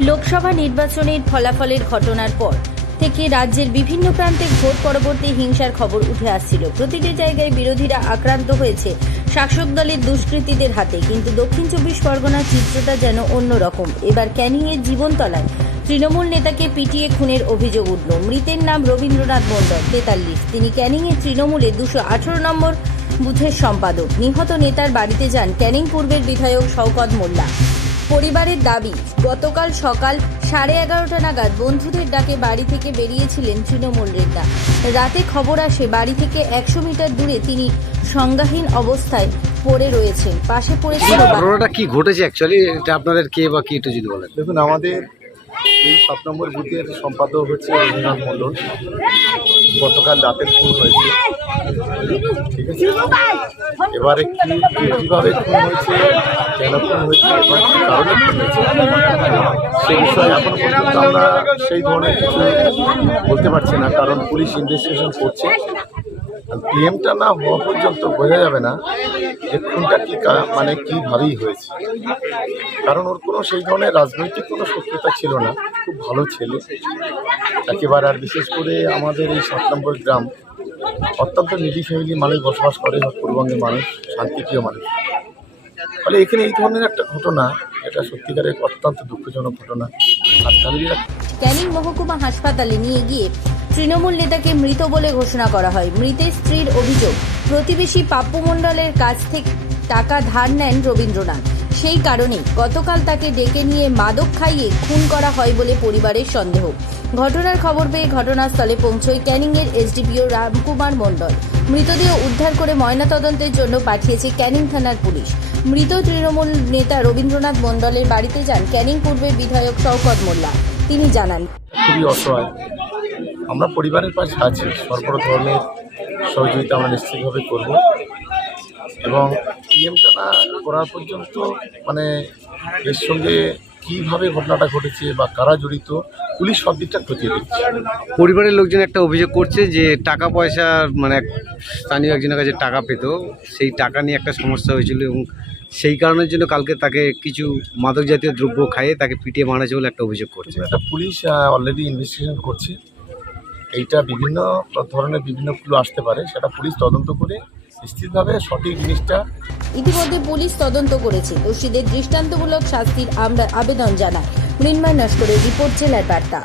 লোকসভা নির্বাচনের ফলাফলের ঘটনার পর থেকে রাজ্যের বিভিন্ন প্রান্তে ভোট পরবর্তী হিংসার খবর উঠে আসছিল। প্রতিটি জায়গায় বিরোধীরা আক্রান্ত হয়েছে। শাসক দলের দুষ্কৃতীদের হাতে, কিন্তু দক্ষিণ চব্বিশ পরগনার চিত্রটা যেন অন্যরকম। এবার ক্যানিংয়ের জীবনতলায় তৃণমূল নেতাকে পিটিয়ে খুনের অভিযোগ উঠল। মৃতের নাম রবীন্দ্রনাথ মণ্ডল, তেতাল্লিশ। তিনি ক্যানিংয়ের তৃণমূলে দুশো আঠারো নম্বর বুথের সম্পাদক। নিহত নেতার বাড়িতে যান ক্যানিং পূর্বের বিধায়ক শওকত মোল্লা। পরিবারের দাবি গতকাল সকাল সাড়ে এগারোটা নাগাদ বন্ধুদের ডাকে বাড়ি থেকে বেরিয়েছিলেন তৃণমূল নেতা। রাতে খবর আসে বাড়ি থেকে একশো মিটার দূরে তিনি সংজ্ঞাহীন অবস্থায় পড়ে রয়েছেন। পাশে পড়েছিল ঘটনাটা কি ঘটেছে অ্যাকচুয়ালি এটা আপনাদের কে বা কি একটু যদি বলেন। দেখুন আমাদের এই সাত নম্বর বুথের সম্পাদক হচ্ছে রবীন্দ্রনাথ মণ্ডল। গতকাল রাতের খুন হয়েছে ঠিক আছে? এবারে কি, কীভাবে খুন হয়েছে, কেন খুন হয়েছে এবং কী কারণে খুন হয়েছে, সেই বিষয়ে এখন পর্যন্ত আমরা সেই ধরনের কিছু বলতে পারছি না, কারণ পুলিশ ইনভেস্টিগেশন করছে। পিএমটা না হওয়া পর্যন্ত বোঝা যাবে না যে খুনটা কী মানে কীভাবেই হয়েছে। কারণ ওর কোনো সেই ধরনের রাজনৈতিক কোনো শত্রুতা ছিল না। খুব ভালো ছেলে। একেবারে আর বিশেষ করে আমাদের এই সাত নম্বর গ্রাম অত্যন্ত নিডি ফ্যামিলি মানুষ বসবাস করে পূর্ববঙ্গের মানুষ, শান্তিপ্রিয় মানুষ। ফলে এখানে এই ধরনের একটা ঘটনা, এটা সত্যিকারের অত্যন্ত দুঃখজনক ঘটনা। আর ক্যানিং মহকুমা হাসপাতালে নিয়ে গিয়ে তৃণমূল নেতাকে মৃত বলে ঘোষণা করা হয়। মৃতের স্ত্রীর অভিযোগ, প্রতিবেশী পাপ্পু মণ্ডলের কাছ থেকে টাকা ধার নেন রবীন্দ্রনাথ। সেই কারণে গতকাল তাকে ডেকে নিয়ে মাদক খাইয়ে খুন করা হয় বলে পরিবারের সন্দেহ। ঘটনার খবর পেয়ে ঘটনাস্থলে পৌঁছয় ক্যানিংয়ের এসডিপিও রামকুমার মণ্ডল। মৃতদেহ উদ্ধার করে ময়নাতদন্তের জন্য পাঠিয়েছে ক্যানিং থানার পুলিশ। মৃত তৃণমূল নেতা রবীন্দ্রনাথ মণ্ডলের বাড়িতে যান ক্যানিং পূর্বের বিধায়ক শওকত মোল্লা। তিনি জানান, খুবই অসহায়। আমরা পরিবারের পাশে আছি। সর্ব ধরনের সহযোগিতা আমরা নিশ্চিতভাবে করব। এবং পিএমটা না করার পর্যন্ত মানে এর সঙ্গে কীভাবে ঘটনাটা ঘটেছে বা কারা জড়িত পুলিশ সব দিকটা খতিয়ে দিচ্ছে পরিবারের লোকজন একটা অভিযোগ করছে যে টাকা পয়সা মানে এক স্থানীয় একজনের কাছে টাকা পেত সেই টাকা নিয়ে একটা সমস্যা হয়েছিল এবং সেই কারণের জন্য কালকে তাকে কিছু মাদক জাতীয় দ্রব্য খাইয়ে তাকে পিটিয়ে মারা হয়েছে বলে একটা অভিযোগ করছে। একটা পুলিশ অলরেডি ইনভেস্টিগেশন করছে। এইটা বিভিন্ন ধরনের বিভিন্ন ক্লু আসতে পারে সেটা পুলিশ তদন্ত করে নিশ্চিতভাবে সঠিক জিনিসটা ইতিমধ্যে পুলিশ তদন্ত করেছে। দোষীদের দৃষ্টান্তমূলক শাস্তির আমরা আবেদন জানায় মৃন্ময় নস্করের রিপোর্ট, জেলার বার্তা।